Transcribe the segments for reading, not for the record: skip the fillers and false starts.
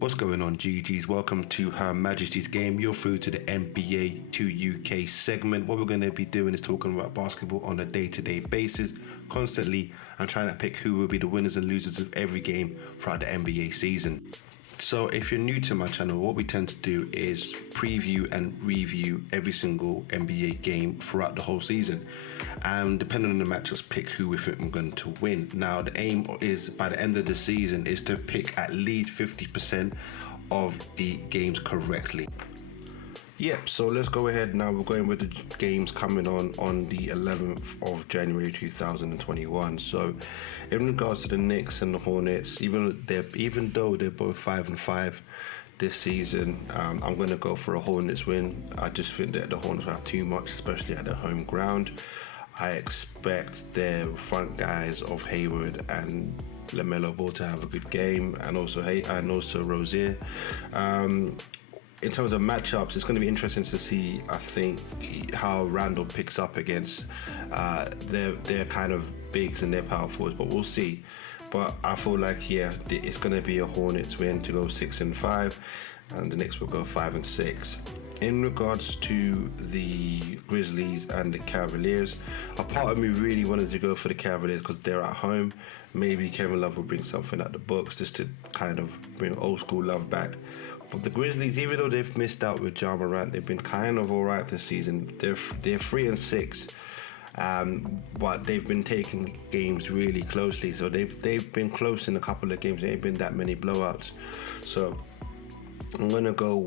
What's going on, GGs? Welcome to Her Majesty's Game. You're through to the NBA2UK segment. What we're going to be doing is talking about basketball on a day-to-day basis, constantly, and trying to pick who will be the winners and losers of every game throughout the NBA season. So if you're new to my channel, what we tend to do is preview and review every single NBA game throughout the whole season. And depending on the matchups, pick who we think we're going to win. Now, the aim is by the end of the season is to pick at least 50% of the games correctly. Yep, so let's go ahead now. We're going with the games coming on the 11th of January 2021. So in regards to the Knicks and the Hornets, even though they're both 5-5 this season, I'm going to go for a Hornets win. I just think that the Hornets have too much, especially at their home ground. I expect their front guys of Hayward and LaMelo Ball to have a good game, and also Rozier. In terms of matchups, it's going to be interesting to see, I think, how Randall picks up against their kind of bigs and their power forwards, but we'll see. But I feel like, yeah, it's going to be a Hornets win to go 6-5, and the Knicks will go 5-6. In regards to the Grizzlies and the Cavaliers, a part of me really wanted to go for the Cavaliers because they're at home. Maybe Kevin Love will bring something out the books just to kind of bring old school Love back. But the Grizzlies, even though they've missed out with Ja Morant, they've been kind of all right this season. They're 3-6, but they've been taking games really closely. So they've been close in a couple of games. There ain't been that many blowouts. So I'm gonna go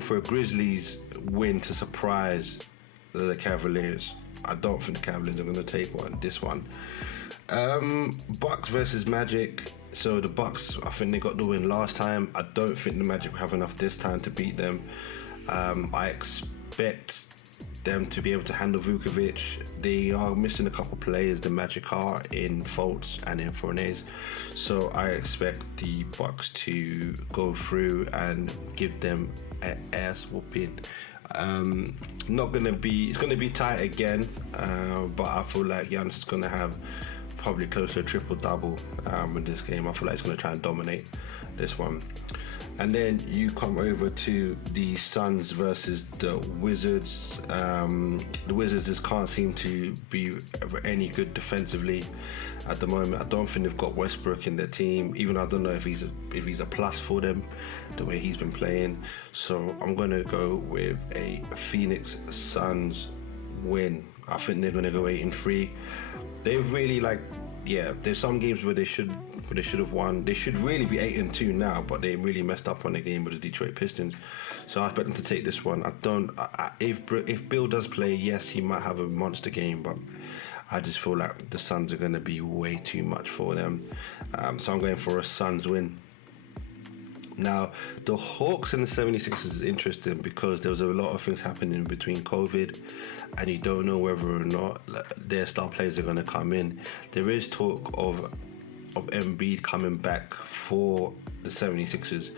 for a Grizzlies win to surprise the Cavaliers. I don't think the Cavaliers are gonna take this one. Bucks versus Magic. So the Bucks, I think they got the win last time. I don't think the Magic will have enough this time to beat them. I expect them to be able to handle Vukovic. They are missing a couple players, the Magic are, in Fultz and in Fournier. So I expect the Bucks to go through and give them an ass whooping. It's gonna be tight again, but I feel like Giannis is gonna have probably close to a triple-double in this game. I feel like he's going to try and dominate this one. And then you come over to the Suns versus the Wizards. The Wizards just can't seem to be any good defensively at the moment. I don't think they've got Westbrook in their team, even though I don't know if he's a plus for them, the way he's been playing. So I'm going to go with a Phoenix Suns win. I think they're going to go 8-3. They've really there's some games where they should have won. They should really be 8-2 now, but they really messed up on the game with the Detroit Pistons. So I expect them to take this one. If Bill does play, yes, he might have a monster game, but I just feel like the Suns are going to be way too much for them. So I'm going for a Suns win. Now, the Hawks and the 76ers is interesting because there was a lot of things happening between COVID, and you don't know whether or not their star players are going to come in. There is talk of Embiid coming back for the 76ers.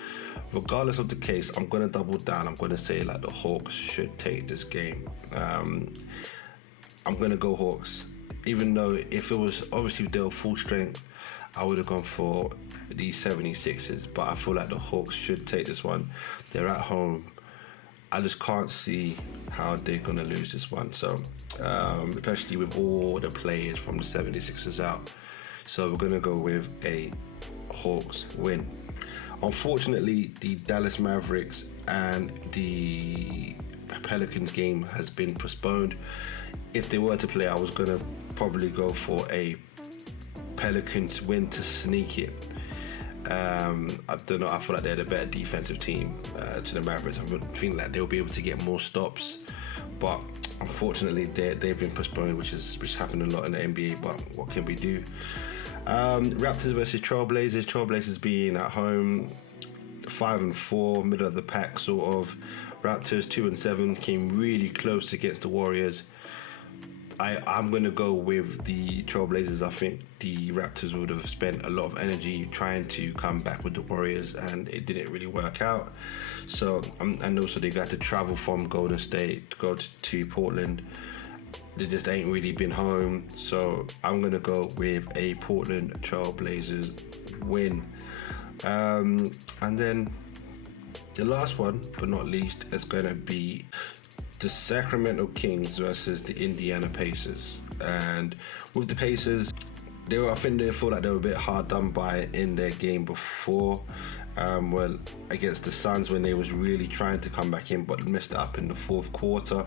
Regardless of the case, I'm going to double down. I'm going to say the Hawks should take this game. I'm going to go Hawks. Even though if it was, obviously they were full strength, I would have gone for the 76ers, but I feel like the Hawks should take this one. They're at home. I just can't see how they're going to lose this one. So, especially with all the players from the 76ers out. So we're going to go with a Hawks win. Unfortunately, the Dallas Mavericks and the Pelicans game has been postponed. If they were to play, I was going to probably go for a Pelicans win to sneak it. I don't know, I feel like they're the better defensive team to the Mavericks. I think that they'll be able to get more stops, but unfortunately they've been postponed, which happened a lot in the NBA, but what can we do? Raptors versus Trailblazers. Trailblazers being at home, 5-4, middle of the pack sort of. Raptors 2-7, came really close against the Warriors. I'm going to go with the Trailblazers. I think the Raptors would have spent a lot of energy trying to come back with the Warriors, and it didn't really work out. So, and also they got to travel from Golden State to go to Portland. They just ain't really been home. So I'm going to go with a Portland Trailblazers win. And then the last one, but not least, is going to be the Sacramento Kings versus the Indiana Pacers. And with the Pacers, I think they feel like they were a bit hard done by in their game before. Well, against the Suns, when they was really trying to come back in, but messed it up in the fourth quarter,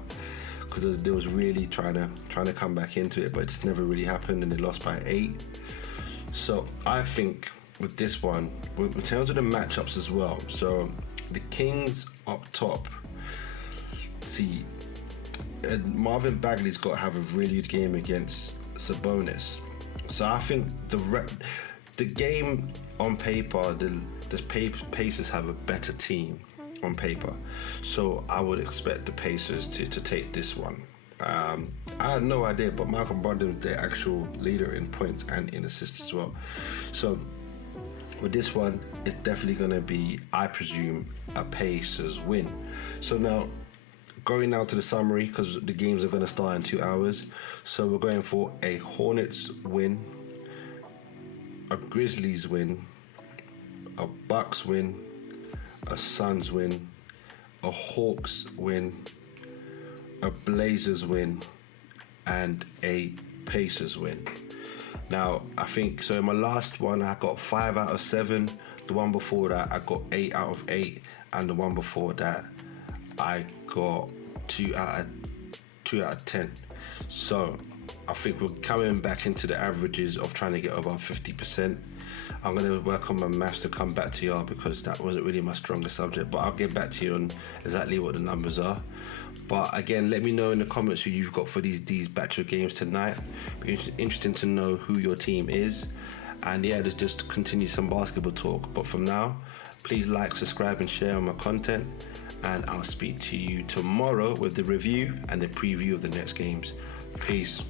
because they was really trying to come back into it, but it just never really happened, and they lost by 8. So I think with this one, in terms of the matchups as well, so the Kings up top, see, Marvin Bagley's got to have a really good game against Sabonis. So I think the game on paper, the Pacers have a better team on paper. So I would expect the Pacers to take this one. I had no idea, but Malcolm Brogdon's the actual leader in points and in assists as well. So with this one, it's definitely going to be, I presume, a Pacers win. So now, going now to the summary, because the games are going to start in 2 hours. So we're going for a Hornets win, a Grizzlies win, a Bucks win, a Suns win, a Hawks win, a Blazers win, and a Pacers win. Now, I think, so in my last one, I got 5 out of 7. The one before that, I got 8 out of 8. And the one before that, I got 2 out of 10. So I think we're coming back into the averages of trying to get above 50%. I'm going to work on my maths to come back to y'all, because that wasn't really my strongest subject, but I'll get back to you on exactly what the numbers are. But again, let me know in the comments who you've got for these batch of games tonight. Be interesting to know who your team is. And yeah, let's just continue some basketball talk. But from now, please like, subscribe, and share on my content. And I'll speak to you tomorrow with the review and the preview of the next games. Peace.